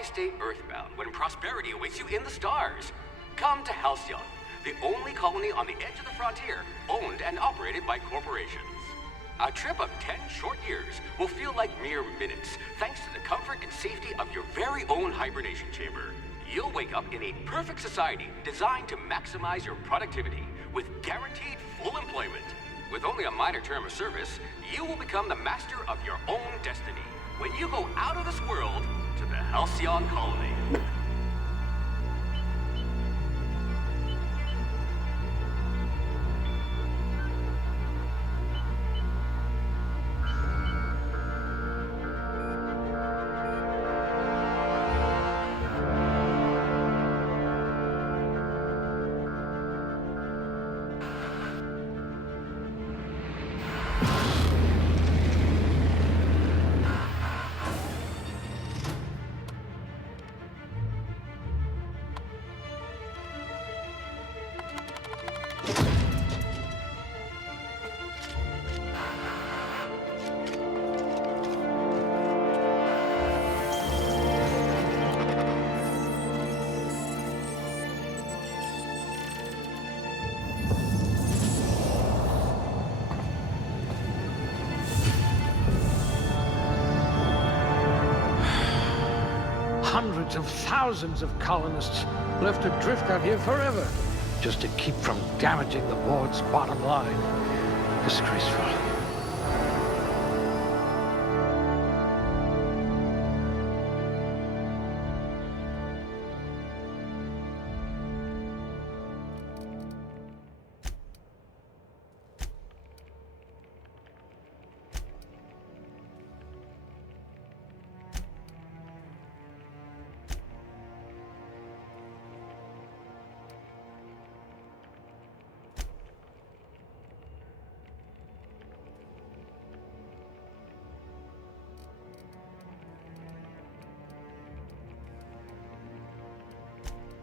why stay earthbound when prosperity awaits you in the stars? Come to Halcyon, the only colony on the edge of the frontier, owned and operated by corporations. A trip of 10 short years will feel like mere minutes, thanks to the comfort and safety of your very own hibernation chamber. You'll wake up in a perfect society designed to maximize your productivity, with guaranteed full employment. With only a minor term of service, you will become the master of your own destiny when you go out of this world to the Halcyon colony. Hundreds of thousands of colonists left adrift out here forever, just to keep from damaging the board's bottom line. Disgraceful.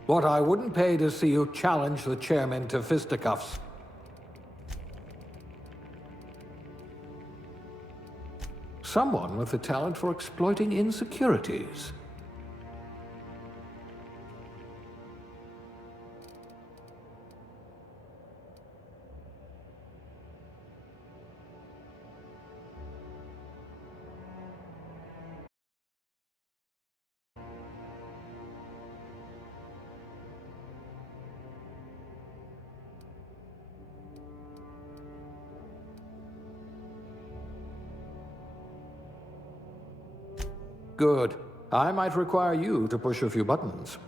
What I wouldn't pay to see you challenge the chairman to fisticuffs. Someone with the talent for exploiting insecurities. Good. I might require you to push a few buttons.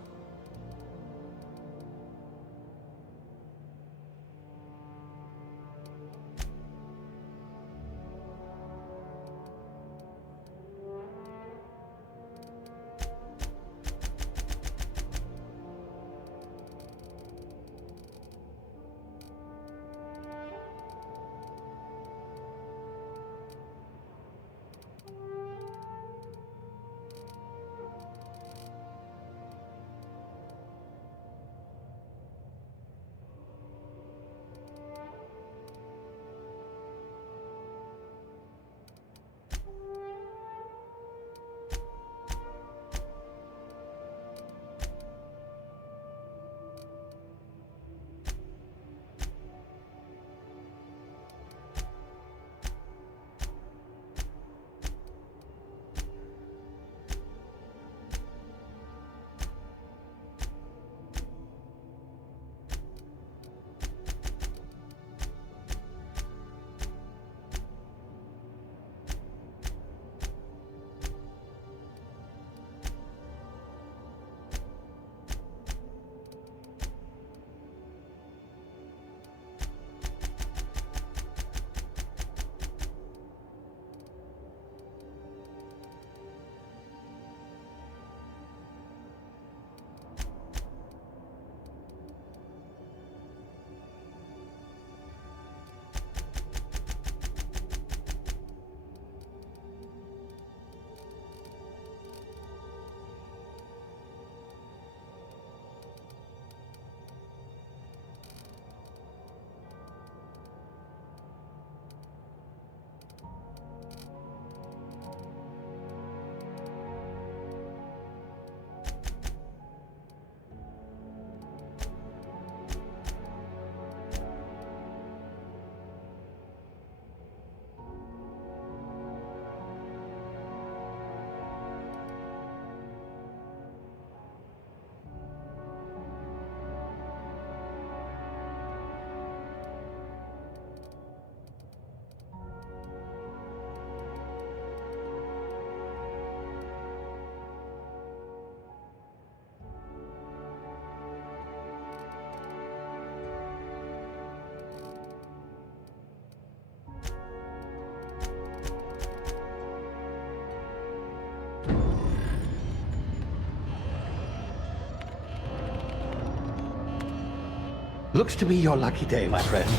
Looks to be your lucky day, my friend.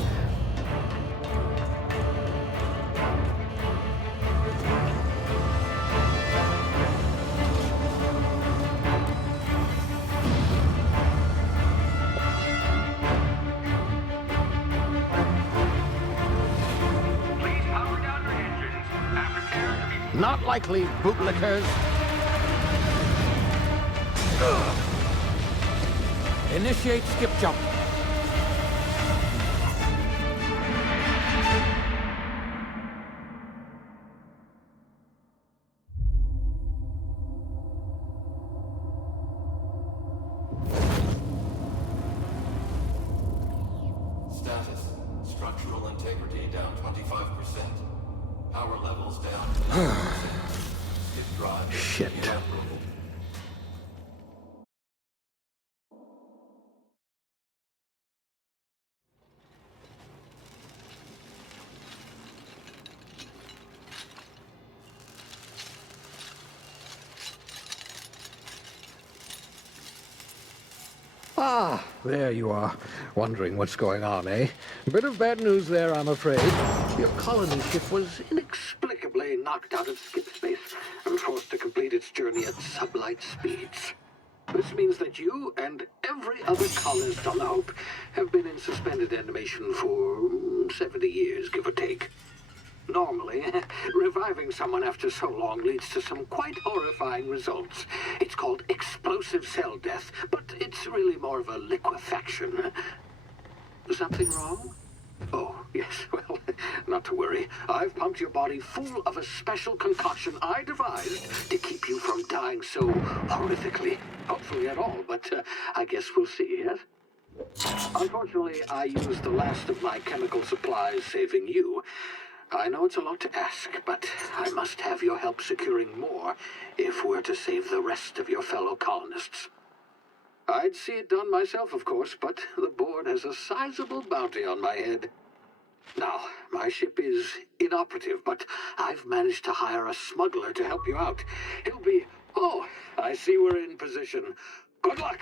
Please power down your engines and prepare to be... Not likely, bootlickers. Initiate skip jump. Status. Structural integrity down 25%. Power levels down 10%. Skip drive. Shit. Inoperable. Ah, there you are. Wondering what's going on, eh? Bit of bad news there, I'm afraid. Your colony ship was inexplicably knocked out of skip space and forced to complete its journey at sublight speeds. This means that you and every other colonist on the Hope have been in suspended animation for 70 years, give or take. Normally, reviving someone after so long leads to some quite horrifying results. It's called explosive cell death, but it's really more of a liquefaction. Something wrong? Oh, yes, well, not to worry. I've pumped your body full of a special concoction I devised to keep you from dying so horrifically. Hopefully at all, but I guess we'll see, yes? Unfortunately, I used the last of my chemical supplies saving you. I know it's a lot to ask, but I must have your help securing more if we're to save the rest of your fellow colonists. I'd see it done myself, of course, but the board has a sizable bounty on my head. Now, my ship is inoperative, but I've managed to hire a smuggler to help you out. He'll be... Oh, I see we're in position. Good luck!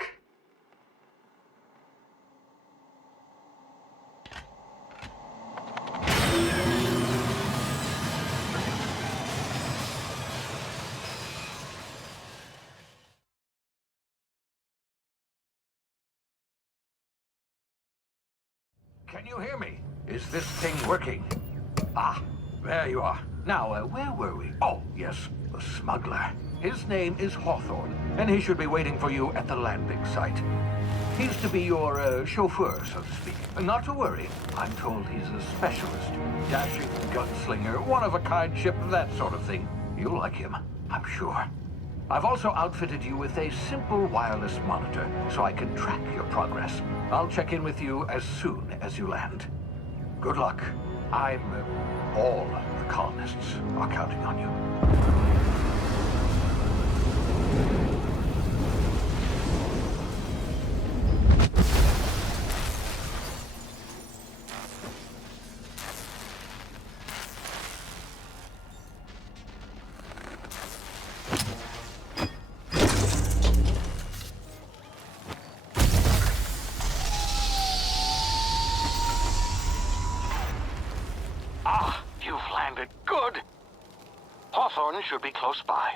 Can you hear me? Is this thing working? Ah, there you are. Now, where were we? Oh, yes, the smuggler. His name is Hawthorne, and he should be waiting for you at the landing site. He's to be your chauffeur, so to speak. Not to worry. I'm told he's a specialist. Dashing gunslinger, one-of-a-kind ship, that sort of thing. You'll like him, I'm sure. I've also outfitted you with a simple wireless monitor, so I can track your progress. I'll check in with you as soon as you land. Good luck. All the colonists are counting on you. Hawthorne should be close by.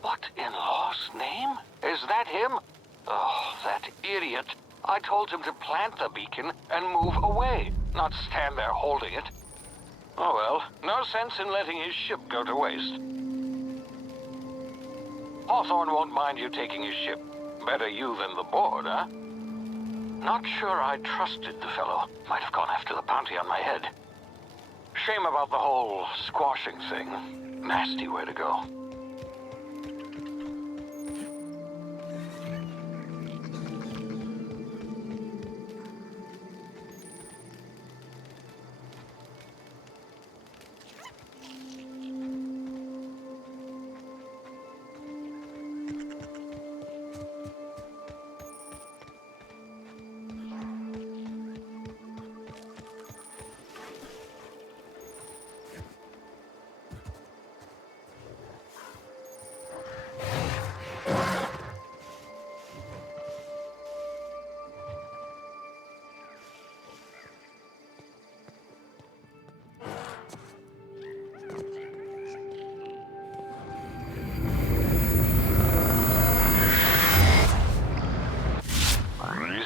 What in law's name? Is that him? Oh, that idiot. I told him to plant the beacon and move away, not stand there holding it. Oh well, no sense in letting his ship go to waste. Hawthorne won't mind you taking his ship. Better you than the board, huh? Not sure I trusted the fellow. Might have gone after the bounty on my head. Shame about the whole squashing thing. Nasty way to go.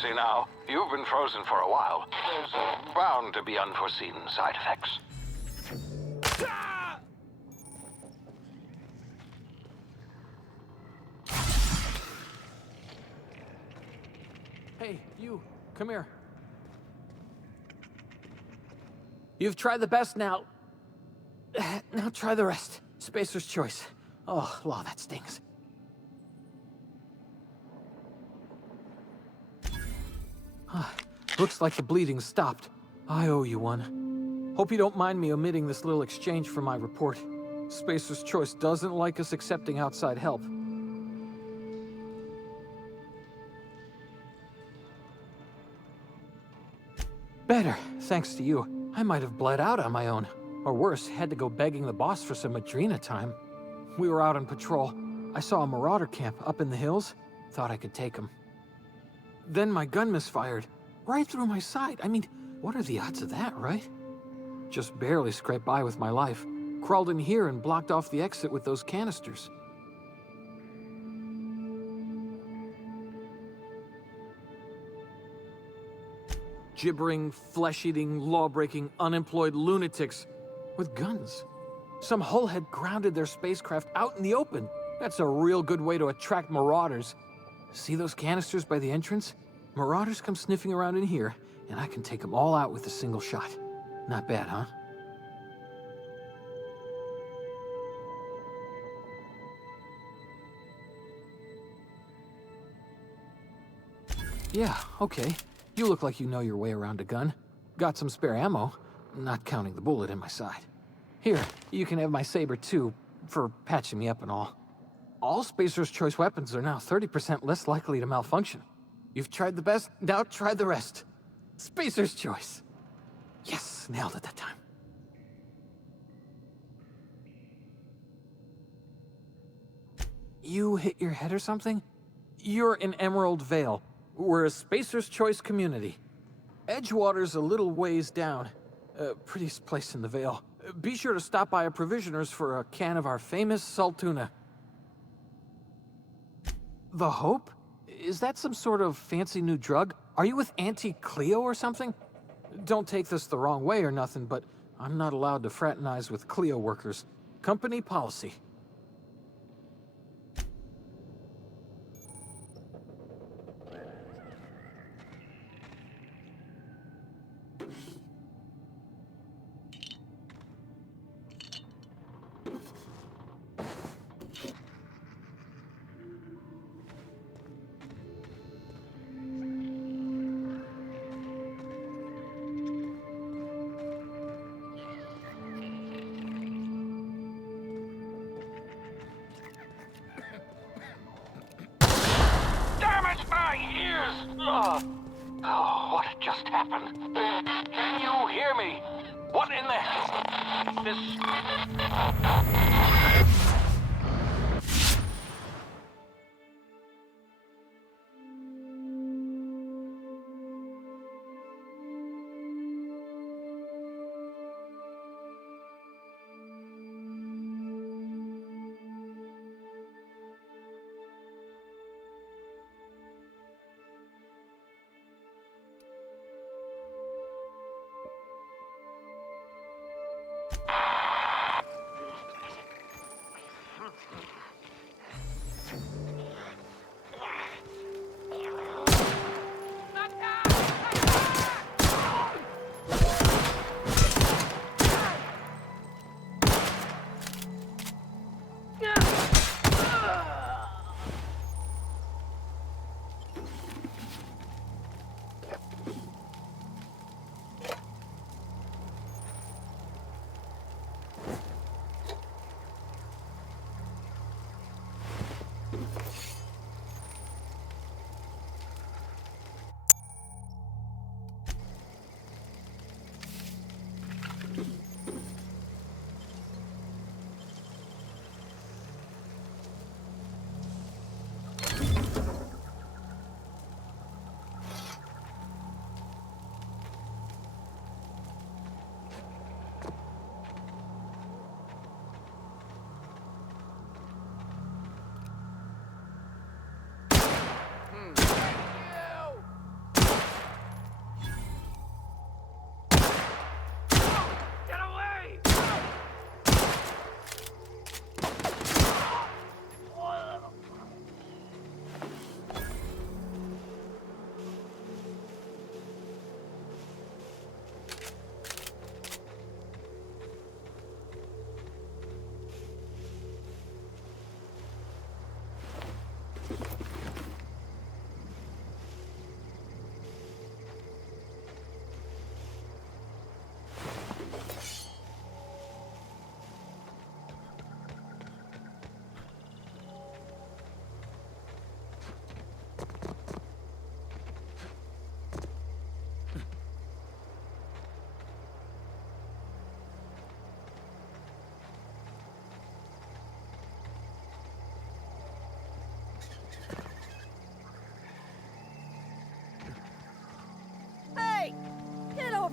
easy now. You've been frozen for a while. There's bound to be unforeseen side effects. Hey, you, come here. You've tried the best now. Now try the rest. Spacer's choice. Oh, wow, that stings. Looks like the bleeding stopped. I owe you one. Hope you don't mind me omitting this little exchange for my report. Spacer's choice doesn't like us accepting outside help. Better, thanks to you. I might have bled out on my own. Or worse, had to go begging the boss for some Adrena time. We were out on patrol. I saw a marauder camp up in the hills. Thought I could take him. Then my gun misfired. Right through my side. I mean, what are the odds of that, right? Just barely scraped by with my life. Crawled in here and blocked off the exit with those canisters. Gibbering, flesh-eating, law-breaking, unemployed lunatics with guns. Some hullhead grounded their spacecraft out in the open. That's a real good way to attract marauders. See those canisters by the entrance? Marauders come sniffing around in here, and I can take them all out with a single shot. Not bad, huh? Yeah, okay. You look like you know your way around a gun. Got some spare ammo, not counting the bullet in my side. Here, you can have my saber too, for patching me up and all. All Spacer's Choice weapons are now 30% less likely to malfunction. You've tried the best, now try the rest. Spacer's Choice. Yes, nailed it that time. You hit your head or something? You're in Emerald Vale. We're a Spacer's Choice community. Edgewater's a little ways down. Prettiest place in the Vale. Be sure to stop by a provisioner's for a can of our famous salt tuna. The Hope? Is that some sort of fancy new drug? Are you with Auntie Cleo or something? Don't take this the wrong way or nothing, but I'm not allowed to fraternize with Cleo workers. Company policy. Oh, what just happened? Can you hear me? What in the hell?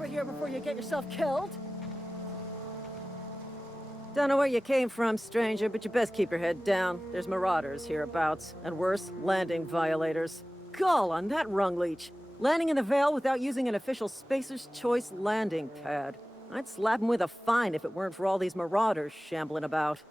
of here before you get yourself killed. Don't know where you came from, stranger, but you best keep your head down. There's marauders hereabouts, and worse, landing violators. Gall on that rung leech. Landing in the Vale without using an official Spacer's Choice landing pad. I'd slap him with a fine if it weren't for all these marauders shambling about.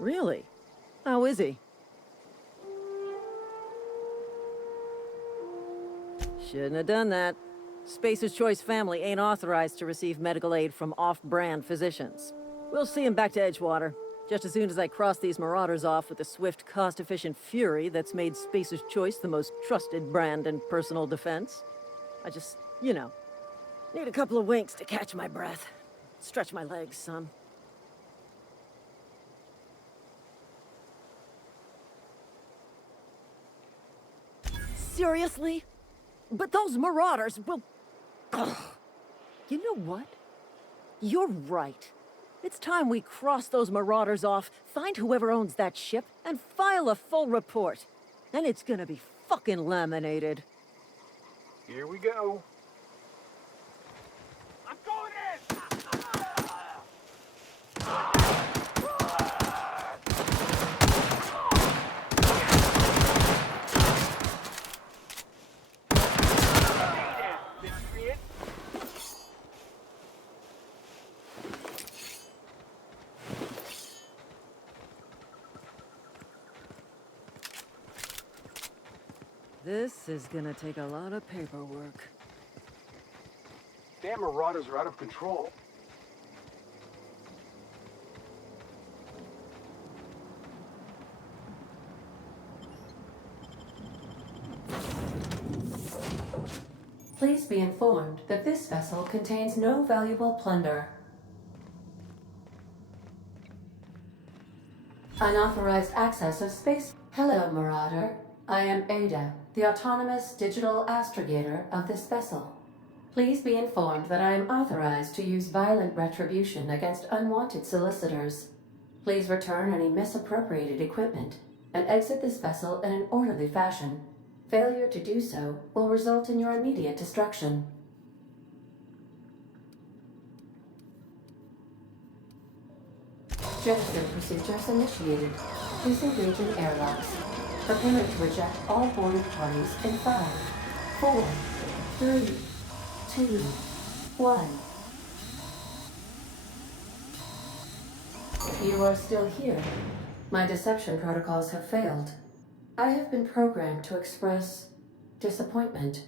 Really? How is he? Shouldn't have done that. Spacer's Choice family ain't authorized to receive medical aid from off-brand physicians. We'll see him back to Edgewater, just as soon as I cross these marauders off with the swift, cost-efficient fury that's made Spacer's Choice the most trusted brand in personal defense. I just, need a couple of winks to catch my breath. Stretch my legs, son. Seriously? But those marauders will... Ugh. You know what? You're right. It's time we cross those marauders off, find whoever owns that ship, and file a full report. Then it's gonna be fucking laminated. Here we go. I'm going in! This is gonna take a lot of paperwork. Damn marauders are out of control. Please be informed that this vessel contains no valuable plunder. Unauthorized access of space. Hello, Marauder. I am Ada, the autonomous digital astrogator of this vessel. Please be informed that I am authorized to use violent retribution against unwanted solicitors. Please return any misappropriated equipment and exit this vessel in an orderly fashion. Failure to do so will result in your immediate destruction. Jettison procedures initiated. Disengaging airlocks. Preparing to eject all boarded parties in 5, 4, 3, 2, 1. You are still here. My deception protocols have failed. I have been programmed to express disappointment.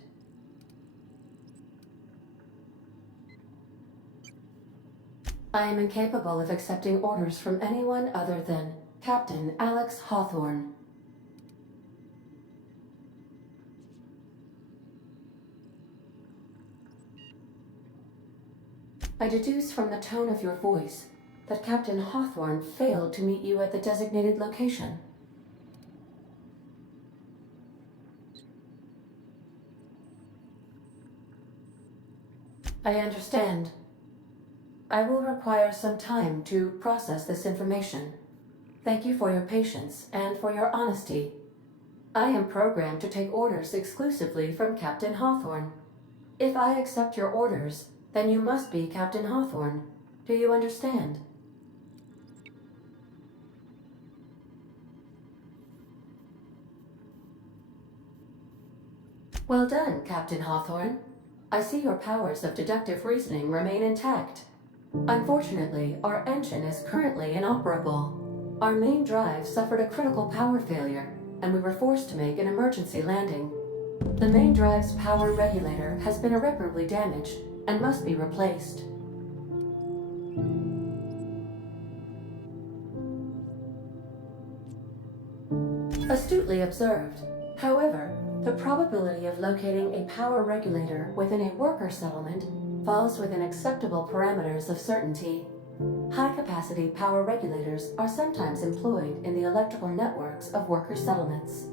I am incapable of accepting orders from anyone other than Captain Alex Hawthorne. I deduce from the tone of your voice that Captain Hawthorne failed to meet you at the designated location. I understand. I will require some time to process this information. Thank you for your patience and for your honesty. I am programmed to take orders exclusively from Captain Hawthorne. If I accept your orders, then you must be Captain Hawthorne. Do you understand? Well done, Captain Hawthorne. I see your powers of deductive reasoning remain intact. Unfortunately, our engine is currently inoperable. Our main drive suffered a critical power failure, and we were forced to make an emergency landing. The main drive's power regulator has been irreparably damaged and must be replaced. Astutely observed. However, the probability of locating a power regulator within a worker settlement falls within acceptable parameters of certainty. High-capacity power regulators are sometimes employed in the electrical networks of worker settlements.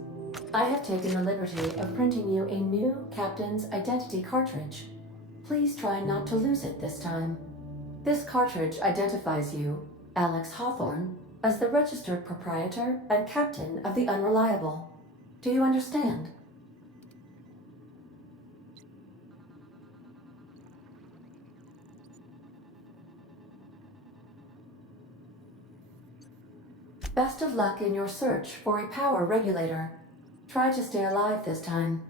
I have taken the liberty of printing you a new Captain's Identity cartridge. Please try not to lose it this time. This cartridge identifies you, Alex Hawthorne, as the registered proprietor and captain of the Unreliable. Do you understand? Best of luck in your search for a power regulator. Try to stay alive this time.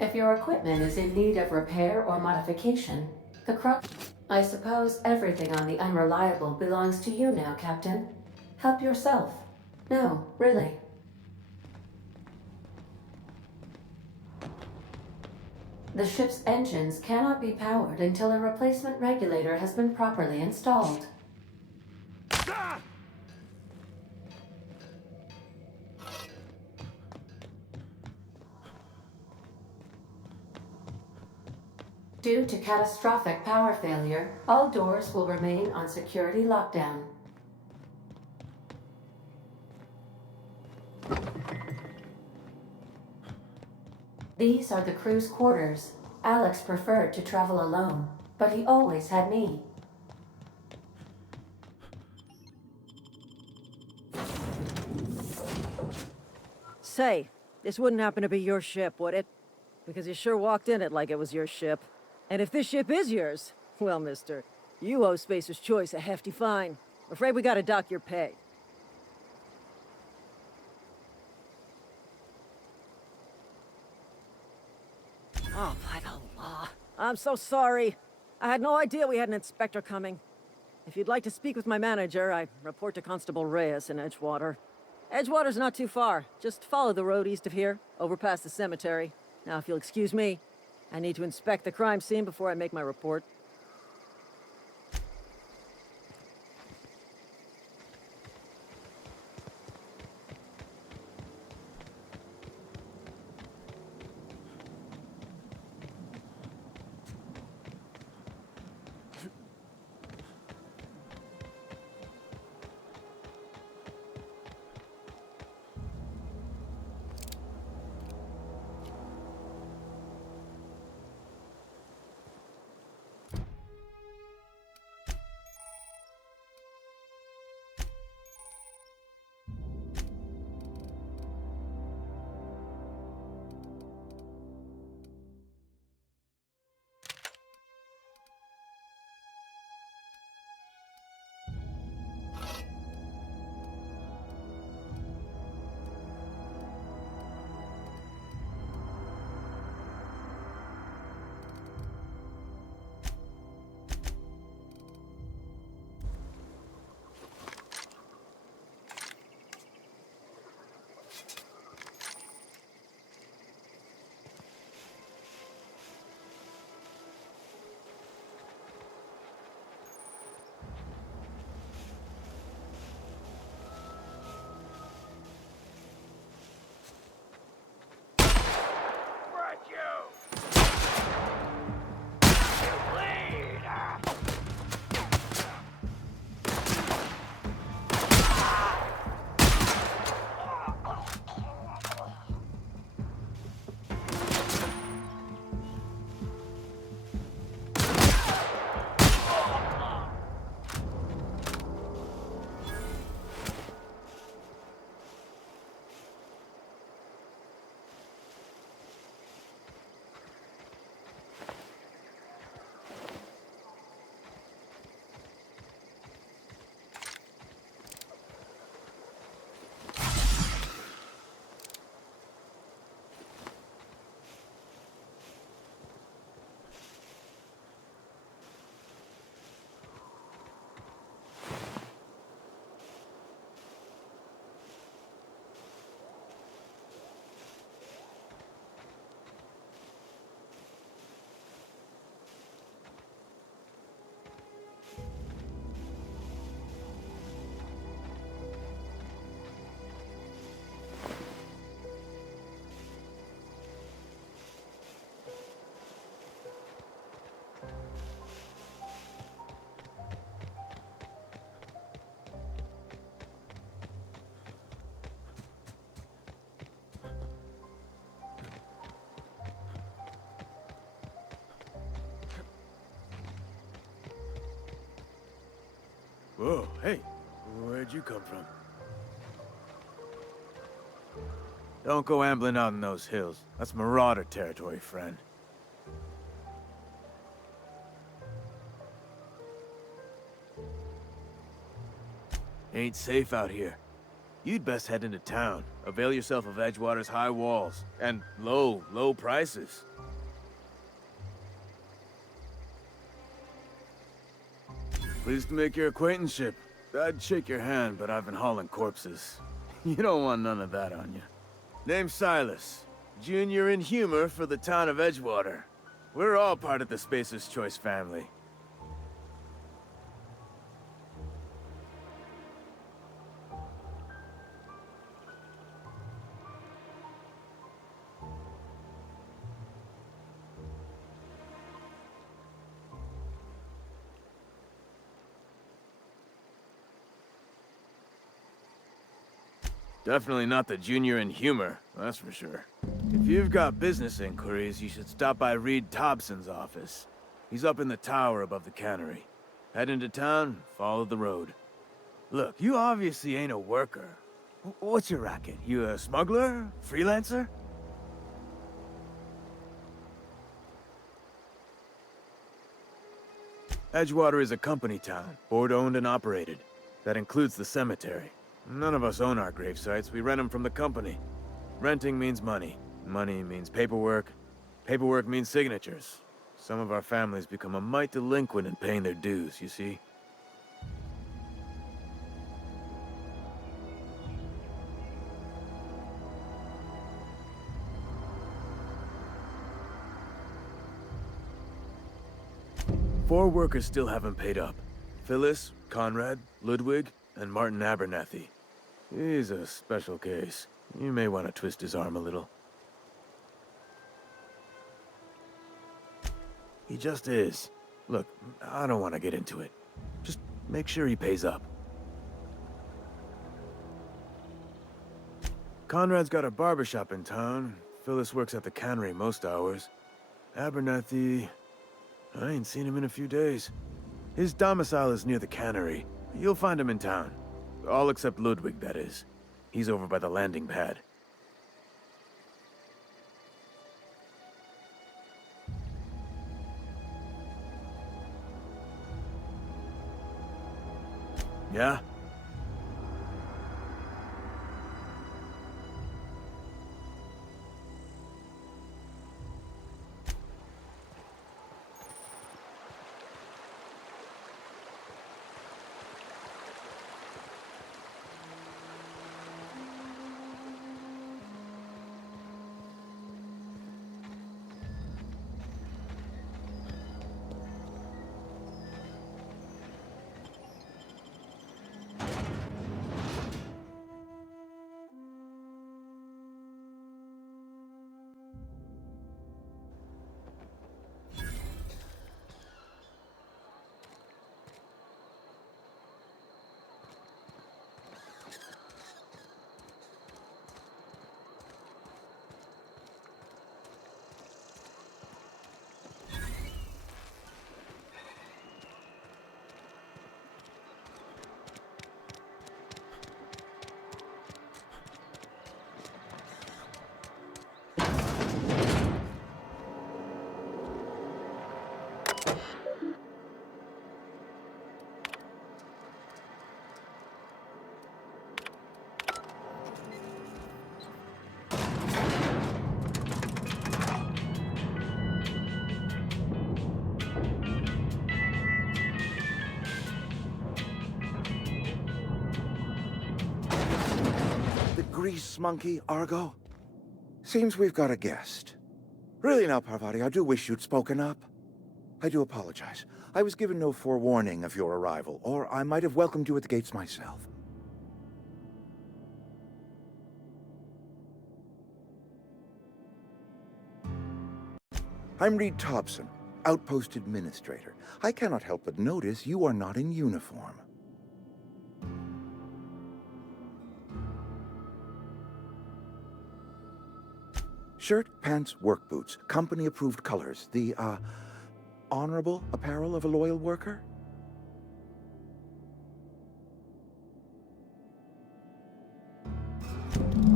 If your equipment is in need of repair or modification, the crux... I suppose everything on the Unreliable belongs to you now, Captain. Help yourself. No, really. The ship's engines cannot be powered until a replacement regulator has been properly installed. Due to catastrophic power failure, all doors will remain on security lockdown. These are the crew's quarters. Alex preferred to travel alone, but he always had me. Say, this wouldn't happen to be your ship, would it? Because you sure walked in it like it was your ship. And if this ship is yours, well, mister, you owe Spacer's Choice a hefty fine. Afraid we gotta dock your pay. Oh, by the law. I'm so sorry. I had no idea we had an inspector coming. If you'd like to speak with my manager, I report to Constable Reyes in Edgewater. Edgewater's not too far. Just follow the road east of here, over past the cemetery. Now, if you'll excuse me, I need to inspect the crime scene before I make my report. Whoa, hey, where'd you come from? Don't go ambling out in those hills. That's Marauder territory, friend. Ain't safe out here. You'd best head into town. Avail yourself of Edgewater's high walls. And low prices. Pleased to make your acquaintanceship. I'd shake your hand, but I've been hauling corpses. You don't want none of that on you. Name's Silas. Junior in humor for the town of Edgewater. We're all part of the Spacer's Choice family. Definitely not the junior in humor, that's for sure. If you've got business inquiries, you should stop by Reed Thompson's office. He's up in the tower above the cannery. Head into town, follow the road. Look, you obviously ain't a worker. What's your racket? You a smuggler? Freelancer? Edgewater is a company town, board-owned and operated. That includes the cemetery. None of us own our gravesites, we rent them from the company. Renting means money. Money means paperwork. Paperwork means signatures. Some of our families become a mite delinquent in paying their dues, you see? Four workers still haven't paid up. Phyllis, Conrad, Ludwig, and Martin Abernathy. He's a special case. You may want to twist his arm a little. He just is. Look, I don't want to get into it. Just make sure he pays up. Conrad's got a barbershop in town. Phyllis works at the cannery most hours. Abernathy... I ain't seen him in a few days. His domicile is near the cannery. You'll find him in town. All except Ludwig, that is. He's over by the landing pad. Yeah? Grease monkey, Argo? Seems we've got a guest. Really now, Parvati, I do wish you'd spoken up. I do apologize. I was given no forewarning of your arrival, or I might have welcomed you at the gates myself. I'm Reed Thompson, Outpost Administrator. I cannot help but notice you are not in uniform. Shirt, pants, work boots, company-approved colors. The, honorable apparel of a loyal worker?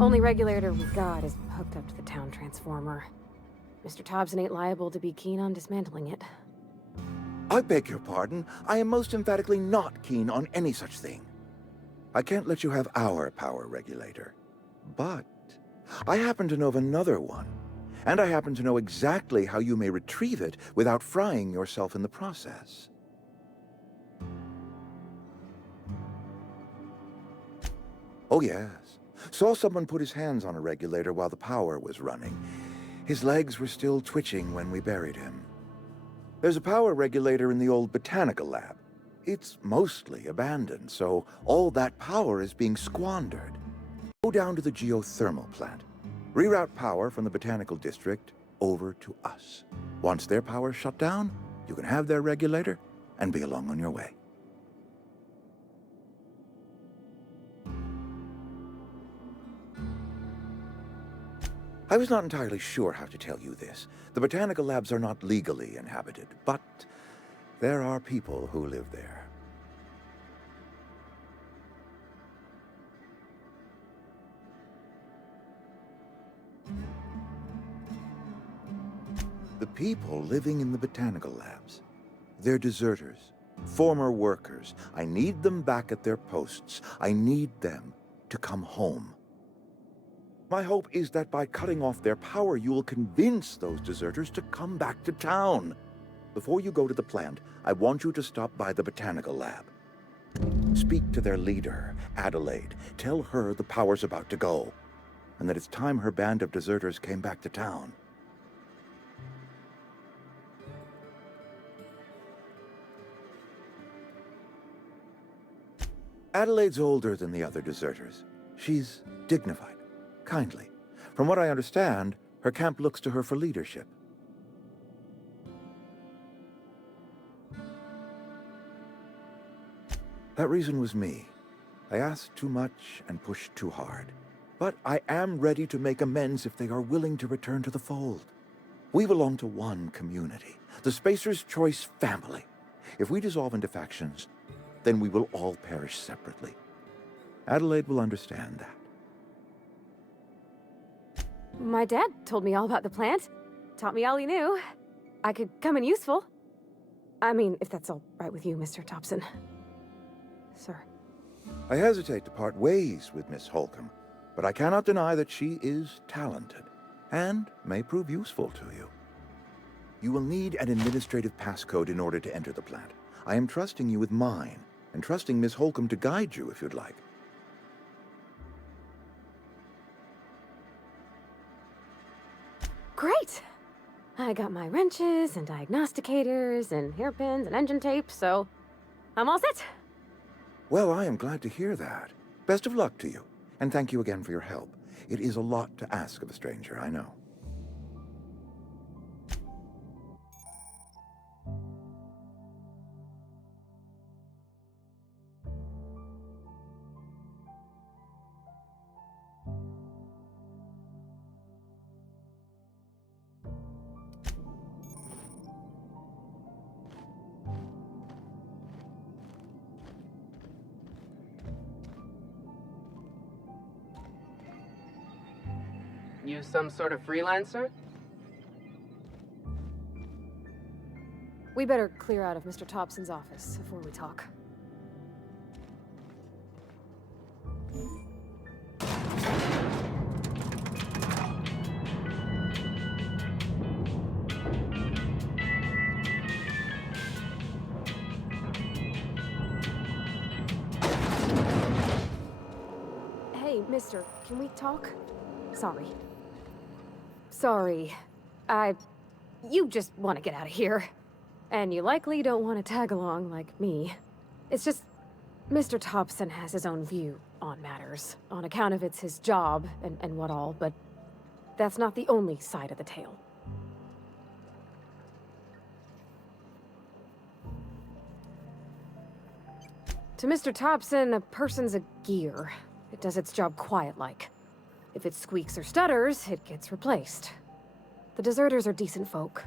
Only regulator we got is hooked up to the town transformer. Mr. Thompson ain't liable to be keen on dismantling it. I beg your pardon. I am most emphatically not keen on any such thing. I can't let you have our power regulator. But I happen to know of another one. And I happen to know exactly how you may retrieve it without frying yourself in the process. Oh yes. Saw someone put his hands on a regulator while the power was running. His legs were still twitching when we buried him. There's a power regulator in the old botanical lab. It's mostly abandoned, so all that power is being squandered. Go down to the geothermal plant. Reroute power from the botanical district over to us. Once their power's shut down, you can have their regulator and be along on your way. I was not entirely sure how to tell you this. The botanical labs are not legally inhabited, but there are people who live there. The people living in the botanical labs. They're deserters, former workers. I need them back at their posts. I need them to come home. My hope is that by cutting off their power, you will convince those deserters to come back to town. Before you go to the plant, I want you to stop by the botanical lab. Speak to their leader, Adelaide. Tell her the power's about to go, and that it's time her band of deserters came back to town. Adelaide's older than the other deserters. She's dignified, kindly. From what I understand, her camp looks to her for leadership. That reason was me. I asked too much and pushed too hard. But I am ready to make amends if they are willing to return to the fold. We belong to one community, the Spacer's Choice family. If we dissolve into factions, then we will all perish separately. Adelaide will understand that. My dad told me all about the plant. Taught me all he knew. I could come in useful. I mean, if that's all right with you, Mr. Thompson. Sir. I hesitate to part ways with Miss Holcomb, but I cannot deny that she is talented and may prove useful to you. You will need an administrative passcode in order to enter the plant. I am trusting you with mine, and trusting Miss Holcomb to guide you if you'd like. Great! I got my wrenches and diagnosticators and hairpins and engine tape, so I'm all set. Well, I am glad to hear that. Best of luck to you, and thank you again for your help. It is a lot to ask of a stranger, I know. You some sort of freelancer? We better clear out of Mr. Thompson's office before we talk. Hey, mister, can we talk? Sorry. You just want to get out of here. And you likely don't want to tag along like me. It's just, Mr. Thompson has his own view on matters, on account of it's his job and what all, but that's not the only side of the tale. To Mr. Thompson, a person's a gear. It does its job quiet-like. If it squeaks or stutters, it gets replaced. The deserters are decent folk.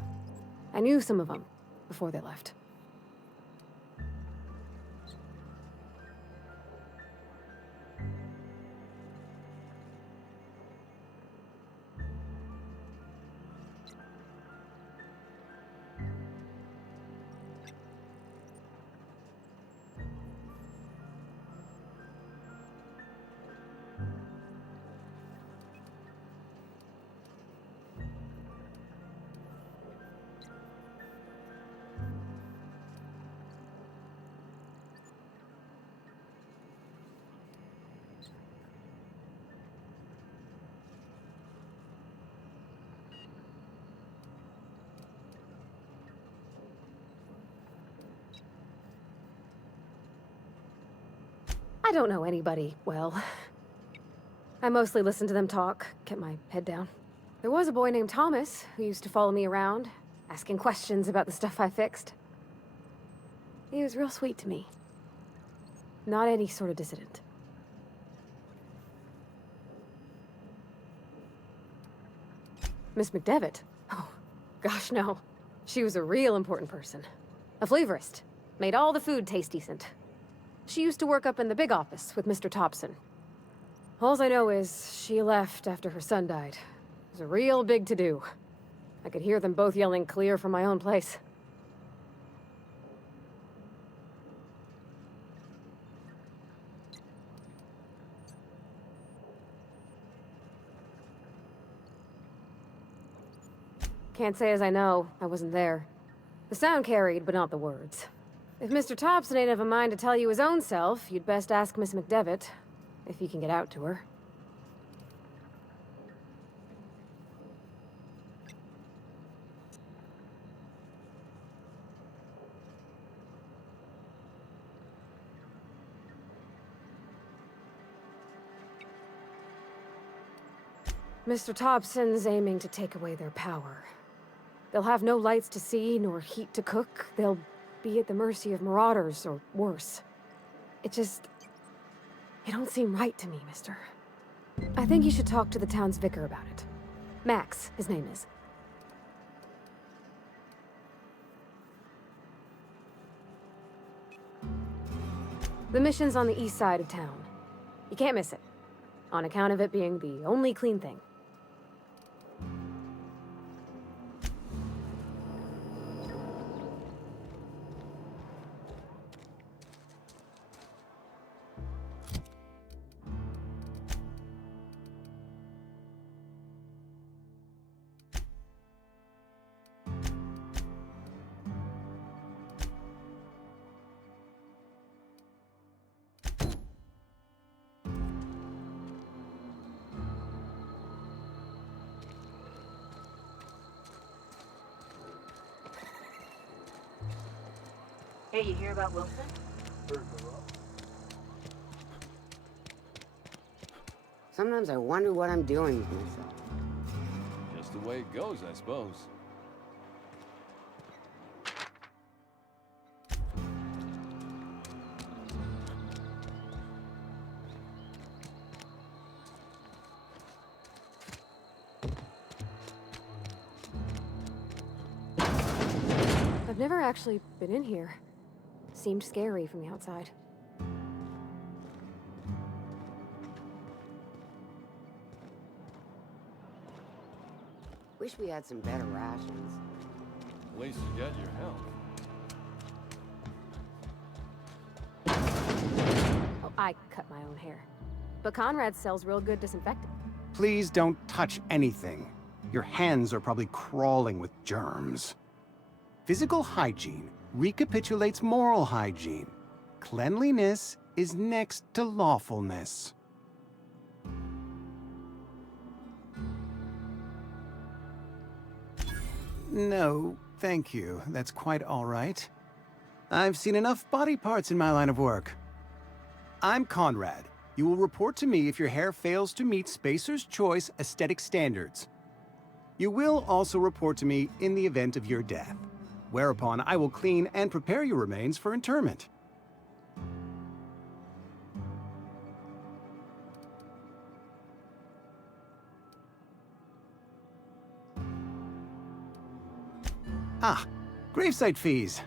I knew some of them before they left. I don't know anybody well. I mostly listened to them talk, kept my head down. There was a boy named Thomas who used to follow me around, asking questions about the stuff I fixed. He was real sweet to me. Not any sort of dissident. Miss McDevitt? Oh, gosh no. She was a real important person. A flavorist. Made all the food taste decent. She used to work up in the big office with Mr. Thompson. Alls I know is she left after her son died. It was a real big to-do. I could hear them both yelling clear from my own place. Can't say as I know. I wasn't there. The sound carried, but not the words. If Mr. Thompson ain't of a mind to tell you his own self, you'd best ask Miss McDevitt, if he can get out to her. Mr. Thompson's aiming to take away their power. They'll have no lights to see, nor heat to cook. They'll be at the mercy of marauders, or worse. It don't seem right to me, mister. I think you should talk to the town's vicar about it. Max, his name is. The mission's on the east side of town. You can't miss it, on account of it being the only clean thing. Hey, you hear about Wilson? Sometimes I wonder what I'm doing with myself. Just the way it goes, I suppose. I've never actually been in here. Seemed scary from the outside. Wish we had some better rations. At least you got your health. Oh, I cut my own hair. But Conrad sells real good disinfectant. Please don't touch anything. Your hands are probably crawling with germs. Physical hygiene recapitulates moral hygiene. Cleanliness is next to lawfulness. No, thank you. That's quite all right. I've seen enough body parts in my line of work. I'm Conrad. You will report to me if your hair fails to meet Spacer's Choice aesthetic standards. You will also report to me in the event of your death, whereupon I will clean and prepare your remains for interment. Ah, gravesite fees.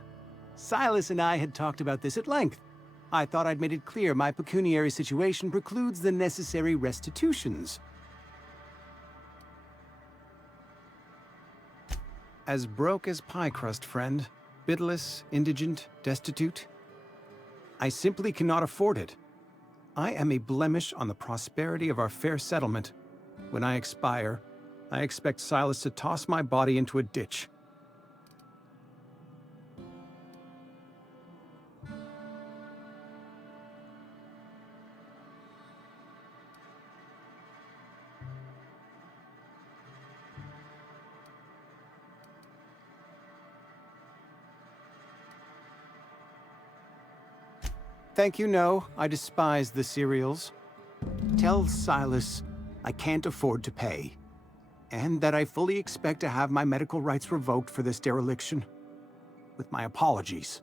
Silas and I had talked about this at length. I thought I'd made it clear my pecuniary situation precludes the necessary restitutions. As broke as pie crust, friend. Bidless, indigent, destitute. I simply cannot afford it. I am a blemish on the prosperity of our fair settlement. When I expire, I expect Silas to toss my body into a ditch. Thank you, no. I despise the cereals. Tell Silas I can't afford to pay, and that I fully expect to have my medical rights revoked for this dereliction. With my apologies.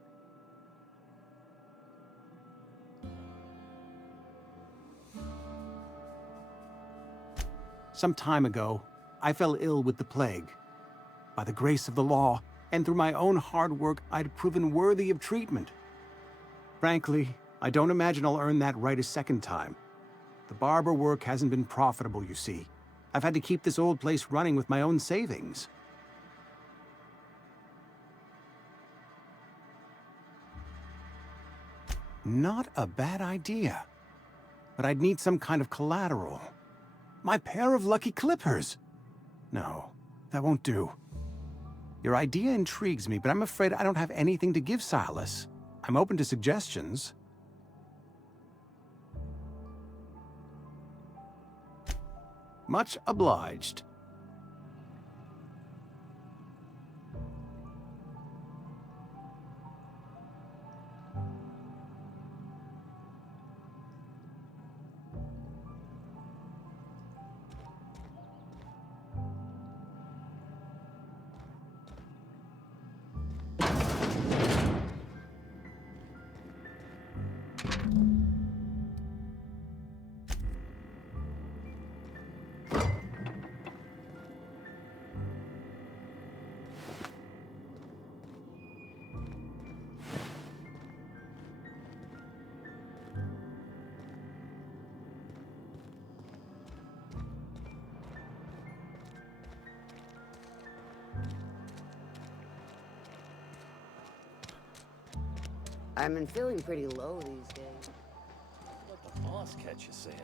Some time ago, I fell ill with the plague. By the grace of the law, and through my own hard work, I'd proven worthy of treatment. Frankly, I don't imagine I'll earn that right a second time. The barber work hasn't been profitable, you see. I've had to keep this old place running with my own savings. Not a bad idea. But I'd need some kind of collateral. My pair of lucky clippers! No, that won't do. Your idea intrigues me, but I'm afraid I don't have anything to give Silas. I'm open to suggestions. Much obliged. I've been feeling pretty low these days. Let the boss catch you saying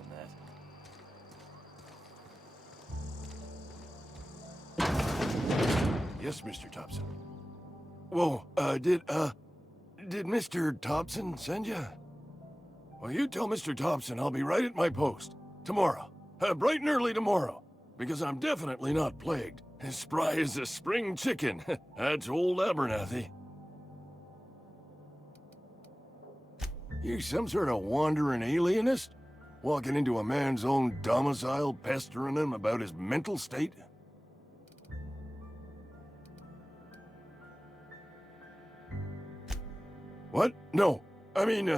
that. Yes, Mr. Thompson. Whoa, did Mr. Thompson send you? Well, you tell Mr. Thompson I'll be right at my post. Tomorrow. Bright and early tomorrow. Because I'm definitely not plagued. As spry as a spring chicken. That's old Abernathy. You some sort of wandering alienist? Walking into a man's own domicile, pestering him about his mental state? What? No. I mean,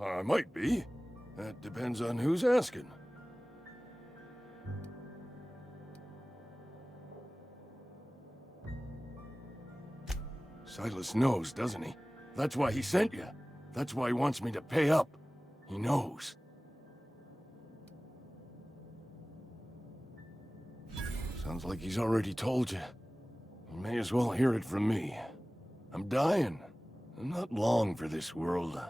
I might be. That depends on who's asking. Silas knows, doesn't he? That's why he sent you. That's why he wants me to pay up. He knows. Sounds like he's already told you. You may as well hear it from me. I'm dying. I'm not long for this world.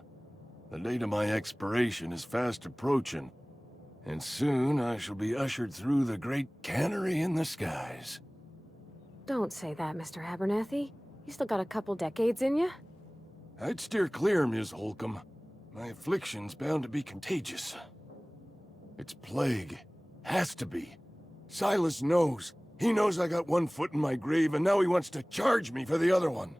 The date of my expiration is fast approaching. And soon I shall be ushered through the great cannery in the skies. Don't say that, Mr. Abernathy. You still got a couple decades in you. I'd steer clear, Ms. Holcomb. My affliction's bound to be contagious. It's plague. Has to be. Silas knows. He knows I got one foot in my grave, and now he wants to charge me for the other one.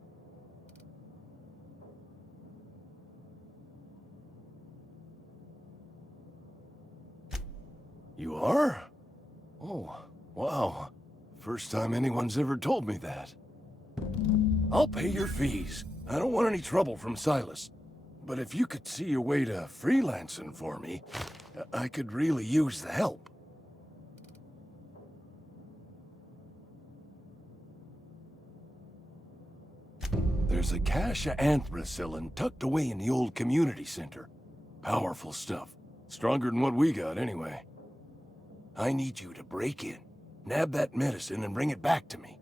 You are? Oh, wow. First time anyone's ever told me that. I'll pay your fees. I don't want any trouble from Silas. But if you could see a way to freelancing for me, I could really use the help. There's a cache of anthracillin tucked away in the old community center. Powerful stuff. Stronger than what we got, anyway. I need you to break in, nab that medicine, and bring it back to me.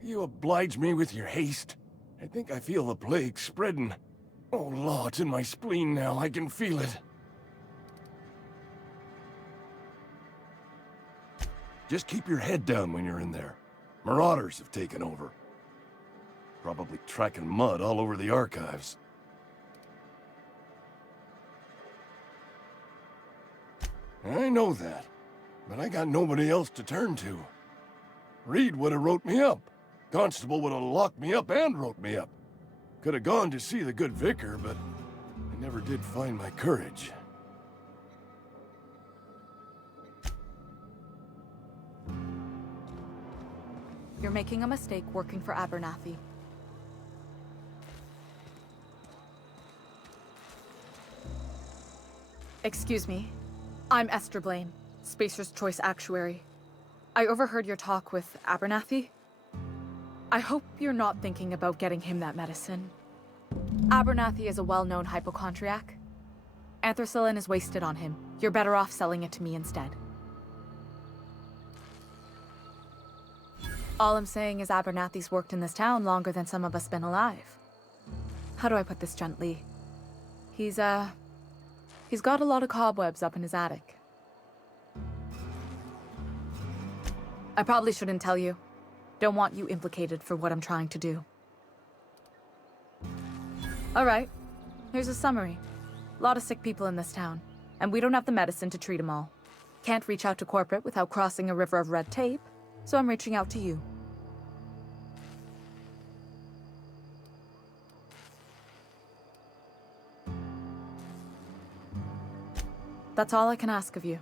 You oblige me with your haste. I think I feel the plague spreading. Oh, Law, it's in my spleen now. I can feel it. Just keep your head down when you're in there. Marauders have taken over. Probably tracking mud all over the archives. I know that, but I got nobody else to turn to. Reed would have wrote me up. Constable would have locked me up and wrote me up. Could have gone to see the good vicar, but I never did find my courage. You're making a mistake working for Abernathy. Excuse me. I'm Esther Blaine, Spacer's Choice Actuary. I overheard your talk with Abernathy. I hope you're not thinking about getting him that medicine. Abernathy is a well-known hypochondriac. Anthracillin is wasted on him. You're better off selling it to me instead. All I'm saying is Abernathy's worked in this town longer than some of us been alive. How do I put this gently? He's got a lot of cobwebs up in his attic. I probably shouldn't tell you. Don't want you implicated for what I'm trying to do. Alright, here's a summary. A lot of sick people in this town, and we don't have the medicine to treat them all. Can't reach out to corporate without crossing a river of red tape, so I'm reaching out to you. That's all I can ask of you.